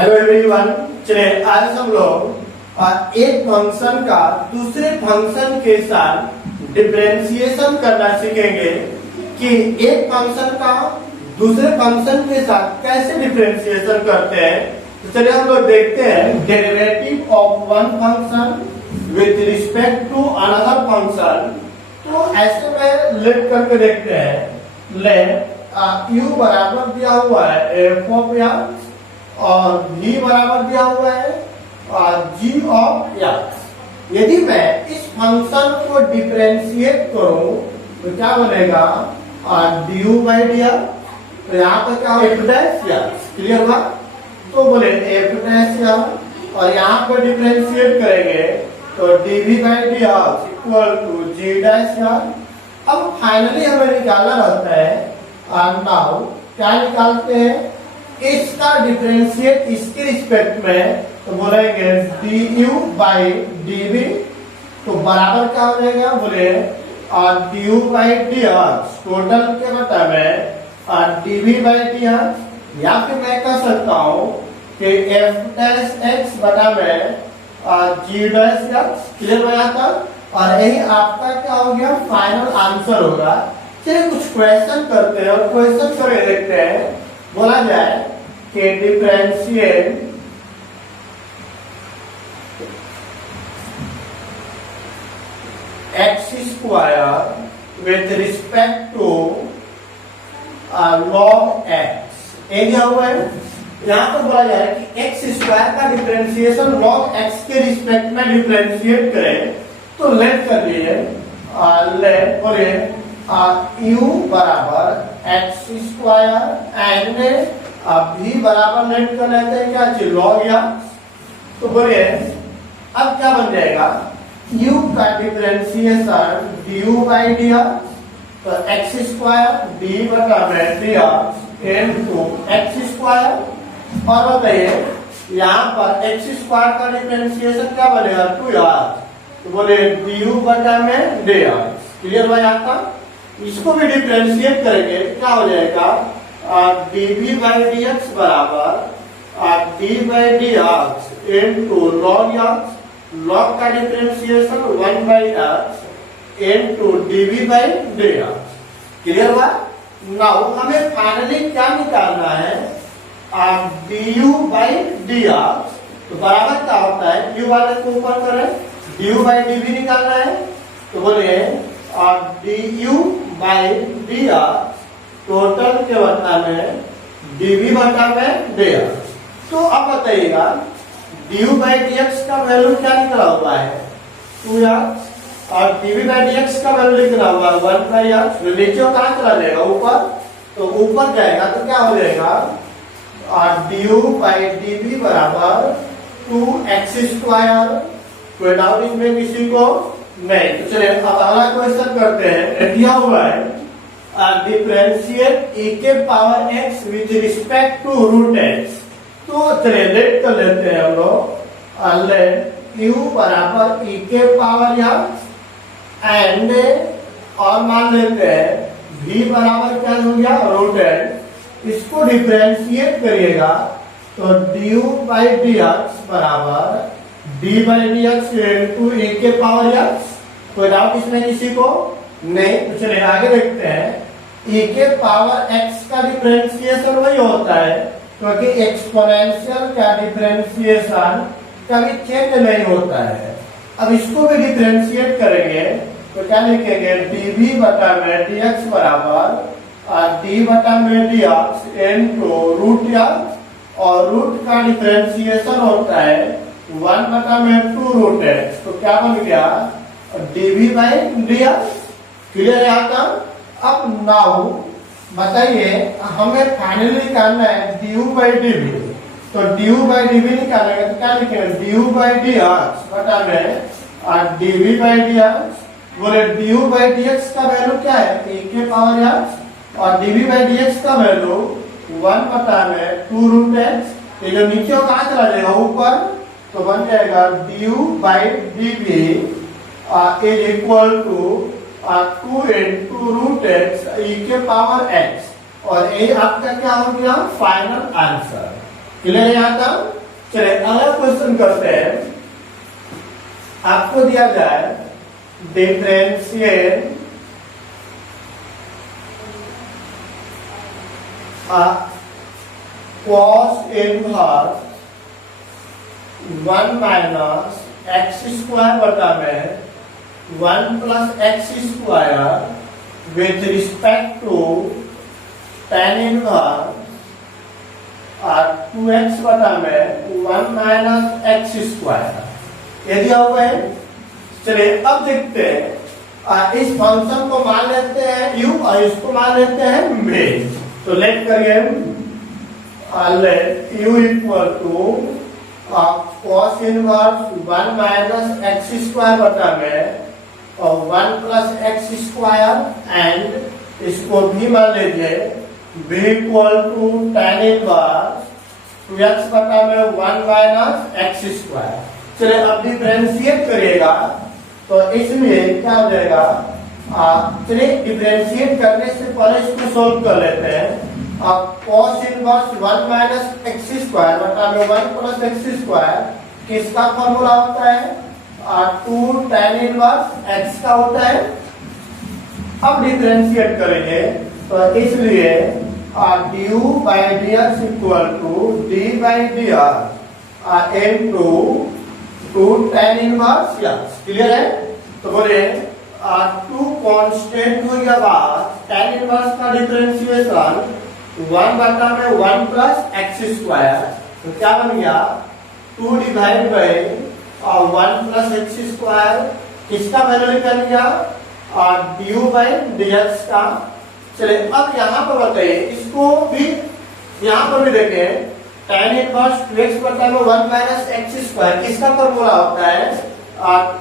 Hello everyone. चलिए आज हम लोग एक फंक्शन का दूसरे फंक्शन के साथ डिफरेंशिएशन करना सीखेंगे कि एक फंक्शन का दूसरे फंक्शन के साथ कैसे डिफरेंशिएशन करते हैं। तो चलिए हम लोग देखते हैं derivative of one function with respect to another function. तो ऐसे में लेट करके देखते हैं। लेट u बराबर दिया हुआ है f ऑफ x और v बराबर दिया हुआ है g ऑफ x। यदि मैं इस फंक्शन को डिफरेंशिएट करूं तो क्या बनेगा du बाई dx। तो यहाँ पर क्या f डैश x क्लियर हुआ। तो बोले f डैश x और यहाँ पर डिफरेंशिएट करेंगे तो dv by dx equal to g dash x। अब फाइनली हमें निकालना रहता है नाउ क्या निकालते हैं इसका डिफरेंशिएट इसके रिस्पेक्ट में। तो बोलेंगे du बाई dv तो बराबर क्या हो जाएगा बोले du बाई dx टोटल के बता में dv बाई dx। या फिर मैं कह सकता हूँ कि f डैश x बटा में g डैश x क्लियर हो जाता और यही आपका क्या हो गया फाइनल आंसर होगा। चलिए कुछ क्वेश्चन करते हैं और क्वेश्चन करके देखते हैं। बोला जाए कि differentiate x square with respect to log x। ये दिया हुआ है। यहाँ पर बोला जाए कि x स्क्वायर का डिफरेंशिएशन log x के रिस्पेक्ट में डिफरेंशिएट करें। तो लेट कर लिए लेट बोले u बराबर x स्क्वायर एंड v बराबर लेट कर लेते हैं क्या चीज log x। तो बोलिए अब क्या बन जाएगा u का डिफरेंशिएशन du बाई dx तो x स्क्वायर d बटा में dx इनटू x स्क्वायर। और बताइए यहाँ पर x स्क्वायर का डिफरेंशिएशन क्या बनेगा 2r। तो बोले du बटा में dx क्लियर हो जाता। इसको भी डिफरेंशिएट करेंगे क्या हो जाएगा dv बाई dx बराबर d by dx into log x। log का differentiation 1 by x into dv by dx clear हुआ। नाउ हमें फाइनली क्या निकालना है du बाई dx। तो बराबर क्या होता है u वाले को ऊपर करें du बाई dv निकालना है। तो बोलिए du बाई dx टोटल के बता में dv बटा में dx। तो अब बताइएगा du बाई dx का वैल्यू क्या निकला हुआ है 2x और dv बाई dx का वैल्यू निकला हुआ है 1 बाई x। नीचे कहाँ चला जाएगा ऊपर। तो ऊपर जाएगा तो क्या हो जाएगा du बाई dv बराबर 2x स्क्वायर। कोई डाउट इसमें किसी को नहीं। तो चलिए अब अगला क्वेश्चन करते हैं। दिया हुआ है डिफरेंशिएट e के power x with respect to root x। तो चलिए लेट कर लेते हैं हम लोग। लेट u बराबर e के पावर x एंड और मान लेते हैं v बराबर क्या हो गया रूट x। इसको डिफरेंशिएट करिएगा तो du बाई dx बराबर d by dx into e के पावर x। कोई डाउट इसमें किसी को नहीं। तो चलिए आगे देखते हैं। e के पावर x का डिफरेंशिएशन वही होता है क्योंकि एक्सपोनेंशियल का डिफरेंशिएशन कभी चेंज नहीं होता है। अब इसको भी डिफरेंशिएट करेंगे तो क्या लिखेंगे dv बटा में dx बराबर d बटा में dx इनटू रूट x और रूट का डिफरेंशिएशन होता है 1 बटा में 2 रूट x। तो क्या बन गया dv बाई dx क्लियर आता। अब नाउ बताइए हमें फाइनली निकालना है du बाई dv। तो du बाई dv निकालेंगे तो क्या लिखेंगे du बाई dx बटा में dv बाई dx। बोले du बाई dx का वैल्यू क्या है e के पावर x और dv बाई dx का वैल्यू 1 बटा में 2 रूट x। ये जो नीचे कहाँ चला जाएगा ऊपर। तो बन जाएगा du by dv is equal to 2 into root x e के पावर x। और ये आपका क्या हो गया फाइनल आंसर। क्लियर यहाँ तक? चलिए अगला क्वेश्चन करते हैं। आपको दिया जाए differentiate cos inverse 1 minus x square बटा में 1 plus x square with respect to tan inverse 2x बटा में 1 माइनस एक्स स्क्वायर ये दिया हुआ है। चलिए अब देखते हैं इस फंक्शन को मान लेते हैं u और इसको मान लेते हैं मेन। तो लेट करिए let u equal to cos inverse 1 minus x square बटा में और 1 प्लस एक्स स्क्वायर एंड इसको भी मान लीजिए b equal to tan inverse 2x बटा में 1 माइनस एक्स स्क्वायर। चलिए अब डिफरेंशिएट करिएगा तो इसमें क्या हो जाएगा। चलिए डिफरेंशिएट करने से पहले इसको सोल्व कर लेते हैं। cos inverse 1 minus x square बटा में 1 प्लस एक्स स्क्वायर किसका फॉर्मूला होता है 2 tan इनवर्स x का होता है। अब डिफरेंशिएट करेंगे तो इसलिए du by dx equal to d by dr into 2 tan inverse x। Clear है? तो बोले 2 कांस्टेंट हो गया बाद tan इनवर्स का डिफरेंशिएशन 1 बटा में 1 प्लस एक्स स्क्वायर तो क्या बन गया 2 divide by 1 plus x square किसका वैल्यू निकल गया du बाय dx का। चलिए अब यहाँ पर बताइए इसको भी यहाँ पर भी देखें tan इनवर्स 2x बटा में 1 माइनस एक्स स्क्वायर किसका फॉर्मूला होता है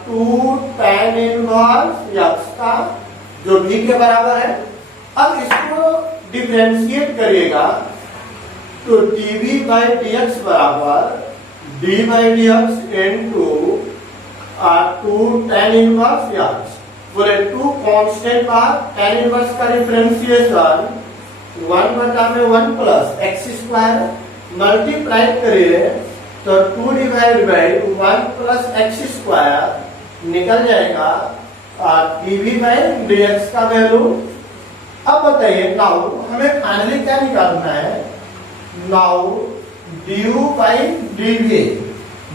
2 tan इनवर्स x का जो v के बराबर है। अब इसको डिफरेंशिएट करिएगा तो dv बाय dx बराबर d by dx into 2 tan inverse x। बोले 2 कांस्टेंट बार tan इनवर्स का डिफरेंशिएशन 1 बटा में 1 प्लस एक्स स्क्वायर मल्टीप्लाई करिए तो 2 divide by 1 plus x square निकल जाएगा dv बाय dx का वैल्यू। अब बताइए नाउ हमें फाइनली क्या निकालना है नाउ du बाय dv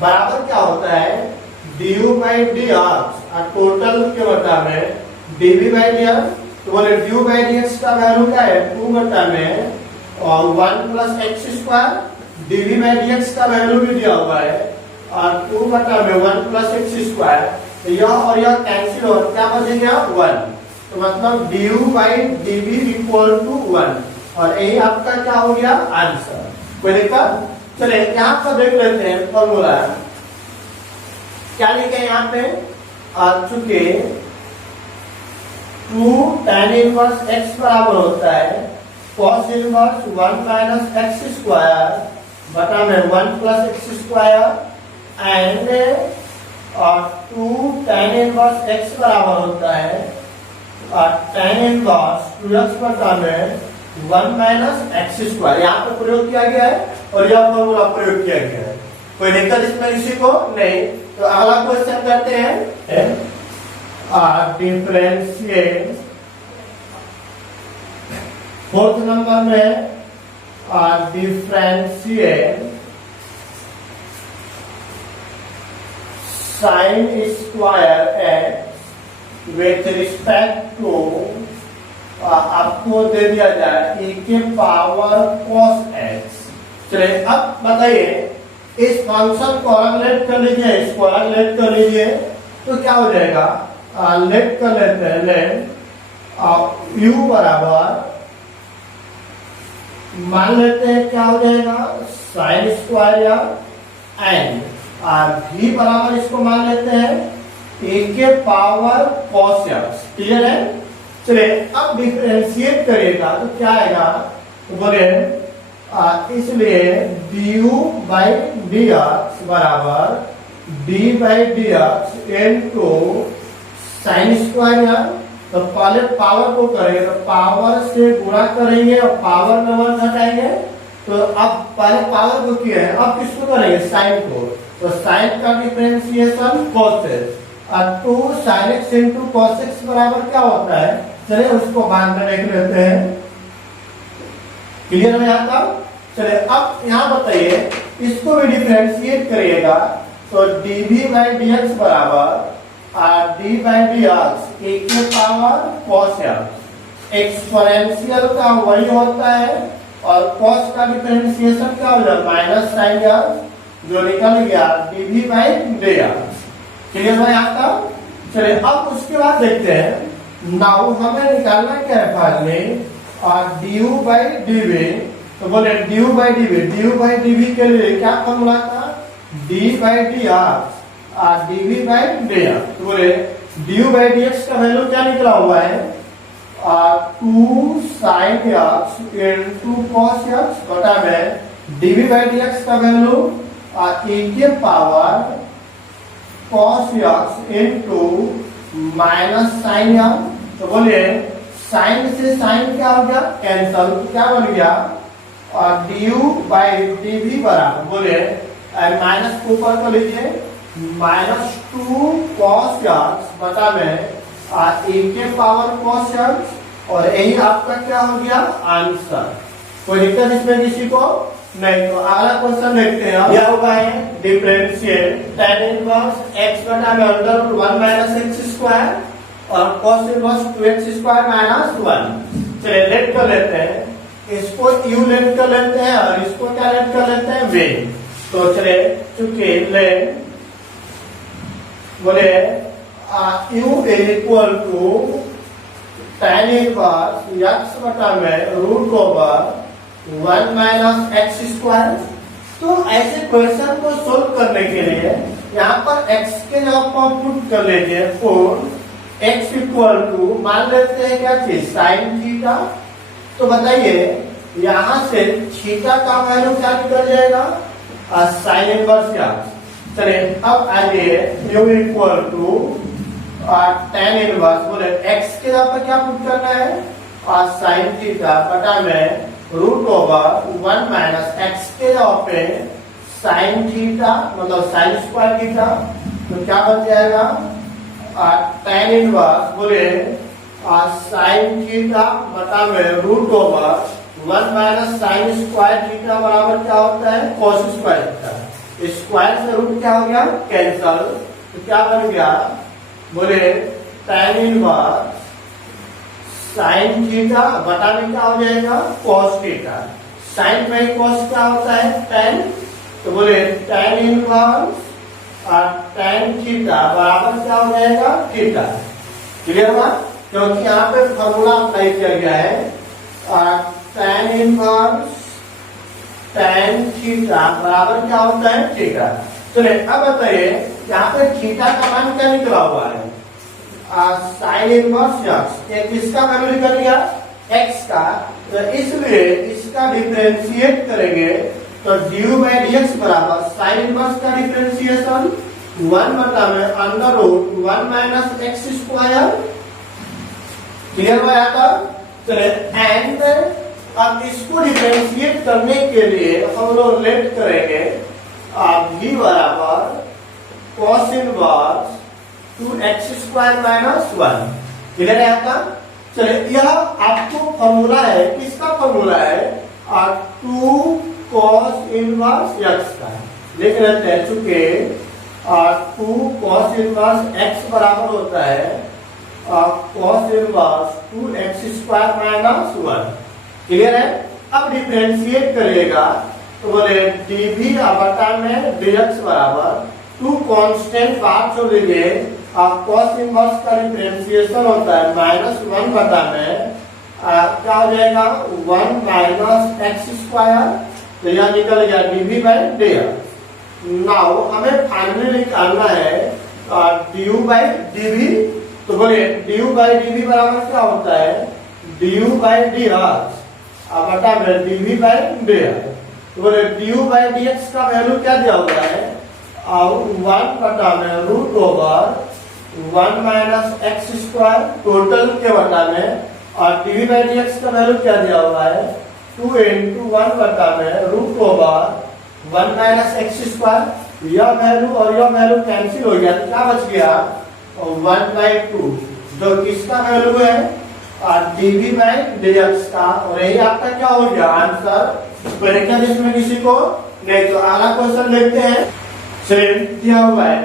बराबर क्या होता है du बाय dx टोटल के बटा में dv बाय dx। तो बोले du बाय dx का वैल्यू क्या है 2 बटा में और 1 plus x square dv by dx का वैल्यू भी दिया हुआ है और 2 बटा में 1 प्लस एक्स स्क्वायर तो यह और यह कैंसिल हो क्या बचेगा 1। तो मतलब du by dv equal to 1 और यही आपका क्या हो गया आंसर। कोई दिक्कत? चलिए यहाँ पर देख लेते हैं फॉर्मूला क्या लिखे यहाँ पे चुके 2 tan इनवर्स x बराबर होता है cos inverse 1 minus x square बटा में 1 plus x square and 2 tan inverse x बराबर होता है tan इनवर्स 2x बटा में 1 माइनस एक्स स्क्वायर। यहाँ पे प्रयोग किया गया है और यह फॉर्मूला प्रयोग किया गया है। कोई दिक्कत इसमें किसी को नहीं। तो अगला क्वेश्चन करते हैं डिफरेंशिएट 4th नंबर में differentiate sin square x with respect to आपको दे दिया जाए e के पावर cos x। चलिए अब बताइए इस फंक्शन को अलग लेट कर लीजिए इसको अलग लेट कर लीजिए तो क्या हो जाएगा लेट कर लेते हैं लेट u बराबर मान लेते हैं क्या हो जाएगा sin स्क्वायर या एंड v बराबर इसको मान लेते हैं e के पावर cos x। क्लियर है? चलिए अब डिफरेंशिएट करिएगा तो क्या आएगा तो बोले इसलिए du बाय dx बराबर d by dx into sin square. तो पहले पावर को करेंगे तो पावर से गुणा करेंगे और पावर में 1 घटाएंगे तो अब पहले पावर को किया है, अब किसको करेंगे, साइन को। तो साइन का डिफरेंशिएशन cos x और 2 sin x into cos x बराबर क्या होता है, चलिए उसको बाद में देख लेते हैं। क्लियर है यहाँ तक? चलिए अब यहाँ बताइए, इसको भी डिफरेंशिएट करिएगा तो dv by dx बराबर डी बाई डी एक्स ए के पावर cos x। एक्सपोनेंशियल का वही होता है और cos का डिफरेंशिएशन क्या हो जाएगा, माइनस साइन x, जो निकल गया dv by dx। क्लियर है यहाँ तक? चलिए अब उसके बाद देखते हैं, नाउ हमें निकालना क्या है फाइनली, du by dv। तो बोले du by dv के लिए क्या फॉर्मूला था, d by dx dv by dx। तो बोले du by dx का वैल्यू क्या निकला हुआ है, 2 sin x into cos x बटा में dv by dx का वैल्यू e के power cos x into minus sin x। तो बोलिए साइन से साइन क्या हो गया, कैंसल, तो क्या बन गया, du by dv बराबर बोले माइनस को ऊपर कर लीजिए, -2 cos x बटा में e के पावर cos x, और यही आपका क्या हो गया आंसर। कोई दिक्कत इसमें किसी को नहीं? तो अगला क्वेश्चन देखते हैं। क्या होगा है, डिफरेंशिएट tan इनवर्स x बटा में under root 1 minus x square और cos inverse 2x square minus 1। चलिए लेट कर लेते हैं, इसको u लेट कर लेते हैं और इसको क्या लेट कर लेते हैं, v। तो चले चुके लेट बोले u equal to tan inverse x बटा में root over 1 minus x square. तो ऐसे क्वेश्चन को सोल्व करने के लिए यहाँ पर x के जगह पर पुट कर लीजिए 4, x इक्वल टू मान लेते हैं क्या चीज, साइन थीटा। तो बताइए यहाँ से थीटा का वैल्यू क्या निकल जाएगा, साइन इनवर्स क्या। चलिए अब आइए u equal to tan inverse, बोले x के जगह पर क्या पुट करना है, साइन थीटा बटा में रूट ओवर 1 माइनस एक्स के जगह पे साइन थीटा मतलब साइन स्क्वायर थीटा। तो क्या बन जाएगा, tan इनवर्स बोले साइन थीटा बटा में root over 1 minus sine square theta बराबर क्या होता है, cos स्क्वायर थीटा। स्क्वायर से रूट क्या हो गया, कैंसल। तो क्या बन गया, बोले tan इनवर्स साइन थीटा बटा में क्या हो जाएगा, cos theta. Sine by cos क्या होता है, tan। तो बोले tan इनवर्स tan थीटा बराबर क्या हो जाएगा, थीटा। क्लियर हुआ? क्योंकि यहाँ पे फॉर्मूला अप्लाई किया गया है, tan इनवर्स tan थीटा बराबर क्या होता है, थीटा। चलिए अब बताइए यहाँ पे थीटा का मान क्या निकला हुआ है, साइन इनवर्स x। ये किसका वैल्यू निकल गया, x का। तो इसलिए इसका डिफरेंशिएट करेंगे तो du by dx बराबर साइन इनवर्स का डिफरेंशिएशन 1 बटा में under root 1 minus x square. Clear हुआ यहाँ तक? चले एंड अब इसको डिफरेंशिएट करने के लिए हम लोग लेट करेंगे v बराबर cos inverse 2x square minus 1। Clear है आपका? चलिए यह आपको फॉर्मूला है, किसका फॉर्मूला है, 2 cos इनवर्स x का। लिख लेते हैं, चूंकि 2 cos इनवर्स x बराबर होता है cos inverse 2x square minus 1। Clear है? अब डिफरेंशिएट करिएगा तो बोले dv बटा में dx बराबर 2 कांस्टेंट बात छोड़ दीजिए, cos इनवर्स का डिफरेंशिएशन होता है -1 बटा में क्या हो जाएगा, 1 माइनस एक्स स्क्वायर। तो यह निकल गया dv बाई dx। नाउ हमें फाइनली निकालना है du बाई dv। तो बोले du बाई dv बराबर क्या होता है, du बाई dx बटा में dv बाई dx। तो बोले du बाई dx का वैल्यू क्या दिया हुआ है, 1 बटा में root over 1 minus x square total के बटा में, और dv बाई dx का वैल्यू क्या दिया हुआ है, 2 इंटू 1 बटा में root over 1 minus x square, यह वैल्यू और यह वैल्यू कैंसिल हो गया तो क्या बच गया 1/2, जो किसका वैल्यू है डीवी बाई डीएक्स का। और यही आपका क्या हो गया आंसर। परीक्षा जिसमें किसी को नहीं तो अगला क्वेश्चन देखते हैं। चलिए दिया हुआ है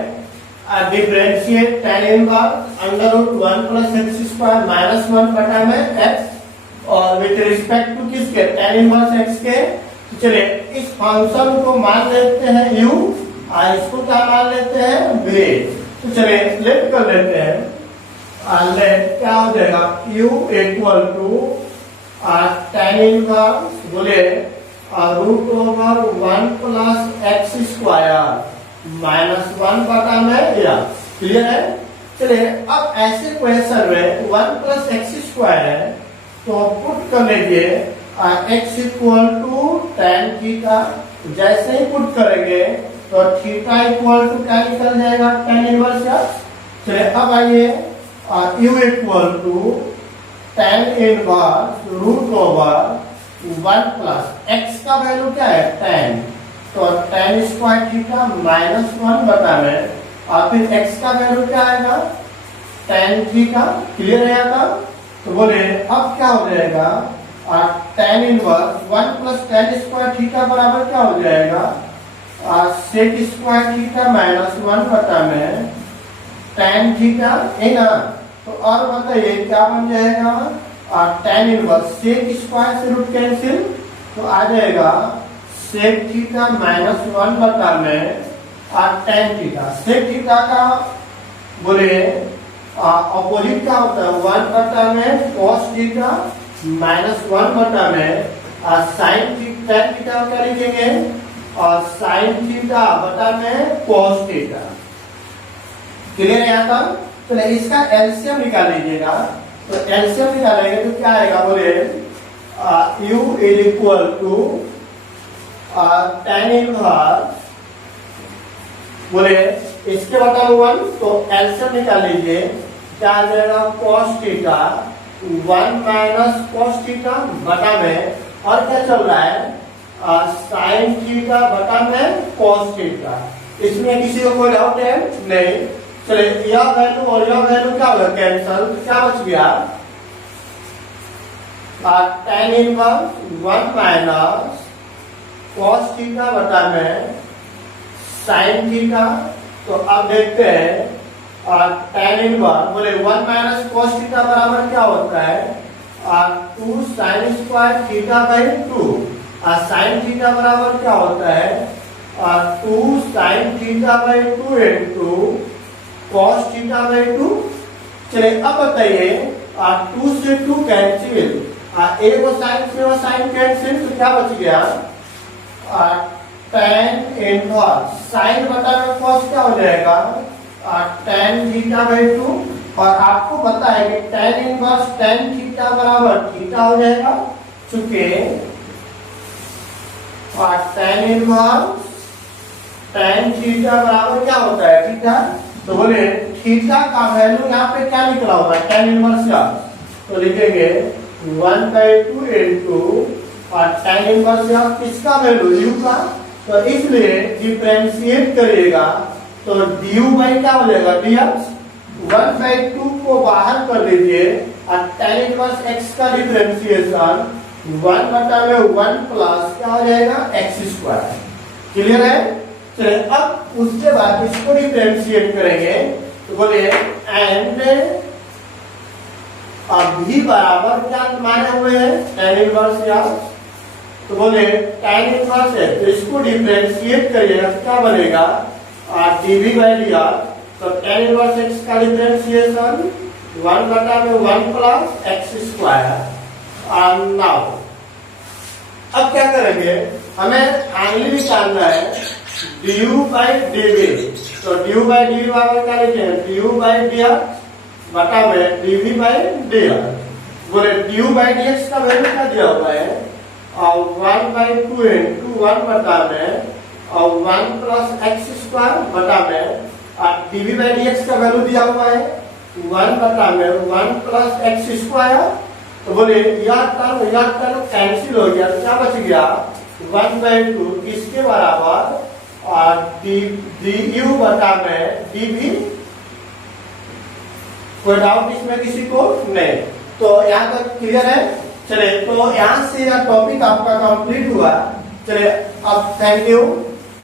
differentiate tan inverse under root 1 plus x square minus 1 बटा में x और विद रिस्पेक्ट टू किसके tan इनवर्स x के। चलिए इस फंक्शन को मान लेते हैं u और इसको क्या मान लेते हैं v। तो चलिए लेट कर लेते हैं। लेट क्या हो जाएगा u equal to tan inverse बोले root over 1 plus x square minus 1 बटा में x। क्लियर है। चलिए अब ऐसे क्वेश्चन में 1 प्लस एक्स स्क्वायर है तो पुट कर लीजिए x equal to tan theta. जैसे ही पुट करेंगे तो थीटा इक्वल टू क्या निकल जाएगा tan इनवर्स x। चलिए अब आइए u equal to tan inverse root over 1 plus x का वैल्यू क्या है tan, तो tan स्क्वायर थीटा माइनस 1 बटा में और फिर x का वैल्यू क्या आएगा tan थीटा। क्लियर है आता। तो बोले अब क्या हो जाएगा tan inverse 1 plus tan square theta बराबर क्या हो जाएगा sec स्क्वायर थीटा माइनस 1 बटा में tan थीटा है ना। तो और बताइए क्या बन जाएगा tan इनवर्स sec स्क्वायर से रूट कैंसिल तो आ जाएगा sec थीटा माइनस 1 बटा में tan थीटा। sec थीटा का बोले अपोजिट क्या होता है 1 बटा में cos थीटा माइनस 1 बटा में sin थीटा। tan थीटा क्या लिखेंगे और sin थीटा बटा में cos थीटा। क्लियर है यहाँ तक। तो इसका एलसीएम निकाल लीजिएगा। तो एलसीएम निकालेंगे तो क्या आएगा बोले u is equal to tan inverse बोले इसके बटा 1 तो एलसीएम निकाल लीजिए क्या आ जाएगा cos theta 1 minus cos theta बटा में और क्या चल रहा है sin थीटा बटा में cos थीटा। इसमें किसी को कोई डाउट है नहीं। चलिए यह वैल्यू और यह वैल्यू क्या होगा कैंसल तो क्या बच गया tan inverse 1 minus cos theta बटा में sin थीटा। तो अब देखते हैं tan इनवर्स बोले 1 माइनस cos थीटा बराबर क्या होता है 2 sin square theta by 2। sin theta बराबर क्या होता है 2 sin theta by 2 into cos theta by 2। चलिए अब बताइए 2 से 2 कैंसिल एक साइन से वो साइन कैंसिल तो क्या बच गया tan इनवर्स साइन बटा में cos क्या हो जाएगा tan थीटा बाई 2। और आपको पता है कि tan इनवर्स tan थीटा बराबर थीटा हो जाएगा चूंकि tan इनवर्स tan थीटा बराबर क्या होता है थीटा। तो बोले थीटा का वैल्यू यहाँ पे क्या निकला होगा tan इनवर्स का तो लिखेंगे 1/2 इंटू tan इनवर्स किसका वैल्यू u का। तो इसलिए डिफरेंशिएट करिएगा तो du बाई क्या हो जाएगा dx 1/2 को बाहर कर लीजिए और tan इनवर्स x का डिफरेंशिएशन 1 बटा में 1 प्लस क्या हो जाएगा x स्क्वायर। क्लियर है। चलिए अब उसके बाद इसको डिफरेंशिएट करेंगे तो बोले एंड भी बराबर क्या माने हुए हैं tan इनवर्स या। तो बोले tan इनवर्स है तो इसको डिफरेंशिएट करिएगा क्या बनेगा dv बाई dr। तो tan इनवर्स x का डिफरेंशिएशन 1 बटा में 1 प्लस एक्स स्क्वायर। नाउ अब क्या करेंगे हमें फाइनली निकालना है du बाई dv। तो du बाई dv बराबर क्या लिखेंगे du बाई dx बटा में dv बाई dx। बोले du बाई dx का वैल्यू क्या दिया हुआ है 1/2 इंटू 1 बटा में 1 प्लस एक्स स्क्वायर बटा में dv बाई dx का वैल्यू दिया हुआ है 1 बटा में 1 प्लस एक्स स्क्वायर। तो बोले यह टर्म कैंसिल हो गया, तो क्या बच गया 1/2 किसके बराबर डी यू बटा में डी भी। कोई डाउट इसमें किसी को नहीं? तो यहाँ तक क्लियर है। चले तो यहाँ से यह टॉपिक आपका कंप्लीट हुआ। चले अब थैंक यू।